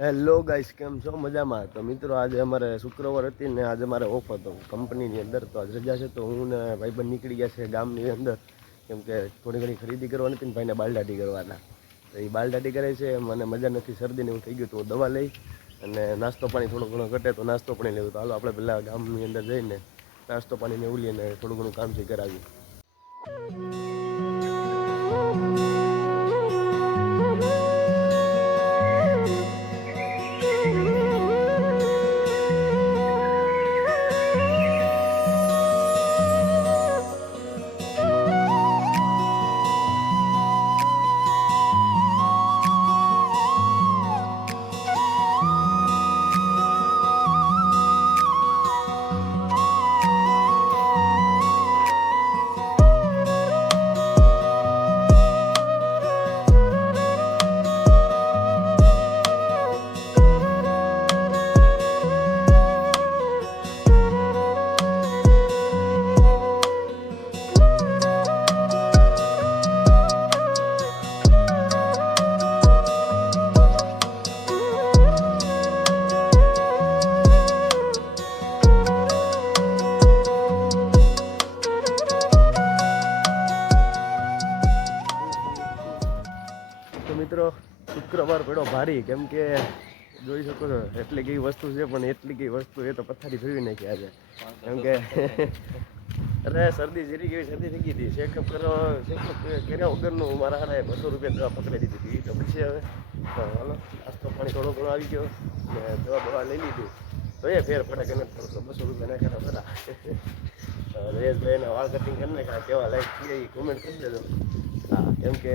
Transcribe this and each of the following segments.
Hello guys, કેમ છો? મજામાં? તો મિત્રો આજે અમારે શુક્રવાર હતી ને આજે મારે ઓફ હતો કંપનીની અંદર. તો આજ રજા છે તો હું ને ભાઈબંધ નીકળી ગયા છે ગામની અંદર, કેમ કે થોડી ઘણી ખરીદી કરવાની હતી ને ભાઈને બાલદાટી કરવાના. તો એ બાલદાટી કરે છે, મને મજા નથી, શરદીને એવું થઈ ગયું તો હું દવા લઈ અને નાસ્તો પાણી થોડો ઘણો ઘટે તો નાસ્તો પાણી લેવું. તો હાલો આપણે પહેલાં ગામની અંદર જઈને નાસ્તો પાણીને એવું લઈને થોડું ઘણું કામ છે કરાવ્યું. તો મિત્રો શુક્રવાર પડ્યો ભારી, કેમ કે જોઈ શકો છો એટલી કઈ વસ્તુ છે, પણ એટલી કઈ વસ્તુ એ તો પથારી ફેરવી નાખી આજે, કેમ કે અરે શરદી જીરી ગઈ, શરદી થઈ ગઈ હતી. ચેકઅપ કર્યા વગરનું મારા હારે 200 રૂપિયા દવા પકડાઈ દીધી હતી. તો પછી હવે હાલો નાસ્તો પાણી થોડો ઘણો આવી ગયો ને દવા લઈ લીધી તો એ ફેર પડે કે નથી પડતો. 200 રૂપિયા નાખ્યા ખરા. નરેશભાઈના વાળ કટિંગ કરી નાખ્યા, કેવા લાઈક એ કોમેન્ટ કરી દેજો. હા, કેમ કે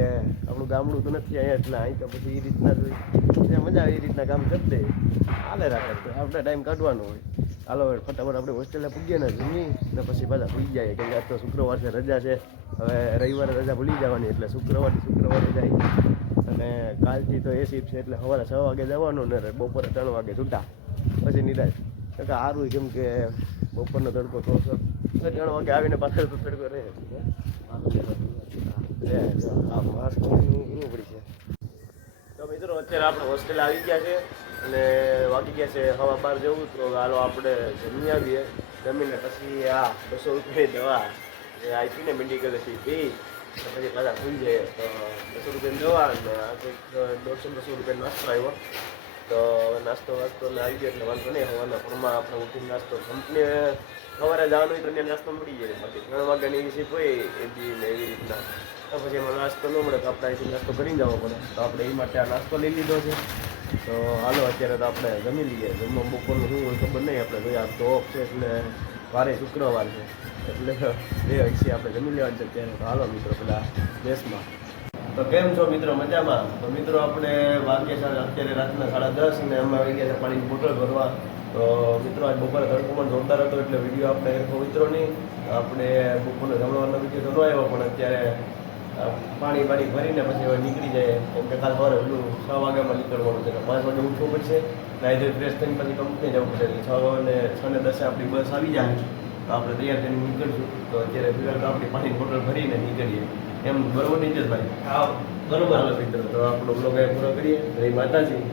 આપણું ગામડું તો નથી અહીંયા, એટલે અહીં તો પછી એ રીતના જોઈ મજા આવે, એ રીતના કામ કરી દે હાલે રાખે. તો આપણે ટાઈમ કાઢવાનો હોય. હાલો ફટાફટ આપણે હોસ્ટેલે પૂગીએ ને જમી ને પછી પાછા ભૂલી જાય, કેમ કે આજ તો શુક્રવાર છે, રજા છે. હવે રવિવારે રજા ભૂલી જવાની, એટલે શુક્રવારે જાય. અને કાલથી તો એ શિફ્ટ છે, એટલે સવારે 6 વાગે જવાનું ને બપોરે 3 વાગે છૂટા, પછી નિરાશ. કારણ કે સારું, કેમ કે બપોરનો તડકો 3 વાગે આવીને પાછળ તો તડકો રહે. તો મિત્રો અત્યારે આપણે હોસ્ટેલ આવી ગયા છે અને વાગી ગયા છે 12:15 જેવું. તો હાલો આપણે જમી આવીએ. જમીને પછી આ 200 રૂપિયાની દવા એ આપીને મેડિકલેથી પી પછી પાછા ખુલી જાય. તો 200 રૂપિયાની દવા અને કંઈક 150-200 રૂપિયાનો નાસ્તો આવ્યો. તો નાસ્તો આવી ગયો એટલે વાંધો નહીં. હવાના ફોનમાં આપણે ઉઠીને નાસ્તો કંપની સવારે જવાનું હોય તો ત્યાં નાસ્તો મળી જાય. બાકી 3 વાગ્યાની સીપ હોય એ બી ને એવી રીતના. તો પછી એમાં નાસ્તો ન મળે તો આપણે અહીંથી નાસ્તો કરીને જવો પડે. તો આપણે એ માટે આ નાસ્તો લઈ લીધો છે. તો હાલો અત્યારે તો આપણે જમી લઈએ. જમવા બપોરનું શું હોય ખબર નહીં, આપણે જોઈએ. આ તો ઓફ છે એટલે વારે શુક્રવાર છે એટલે 2 વાગ્યે આપણે જમી લેવાનું છે અત્યારે. તો હાલો મિત્રો પેલા દેશમાં. તો કેમ છો મિત્રો? મજામાં? તો મિત્રો આપણે વાગ્યા અત્યારે રાતના 10:30 અને અમે આવી ગયા છે પાણીની બોટલ ભરવા. તો મિત્રો આજ બપોરે તડકો પણ જોરદાર હતો એટલે વિડીયો આપણે એરખો ઉતરો નહીં. આપણે બપોરનો જમવાનો વિડીયો તો ન આવ્યો, પણ અત્યારે પાણી ભરીને પછી હવે નીકળી જાય, કેમ કે કાલ સવારે પેલું 6 વાગ્યામાં નીકળવાનું છે. 5 વાગે ઉઠવું પડશે, નાઈ ફ્રેશ થઈને પછી કંપની જવું પડશે. 6:10 આપણી બસ આવી જાય તો આપણે તૈયાર થઈને નીકળશું. તો અત્યારે ફિલહાલ તો આપણી પાણીની બોટલ ભરીને નીકળીએ એમ. બરોબર નીચે ભાઈ? હા બરોબર. હાલો મિત્રો, તો આપણો બ્લોગ પૂરો કરીએ. જય માતાજી.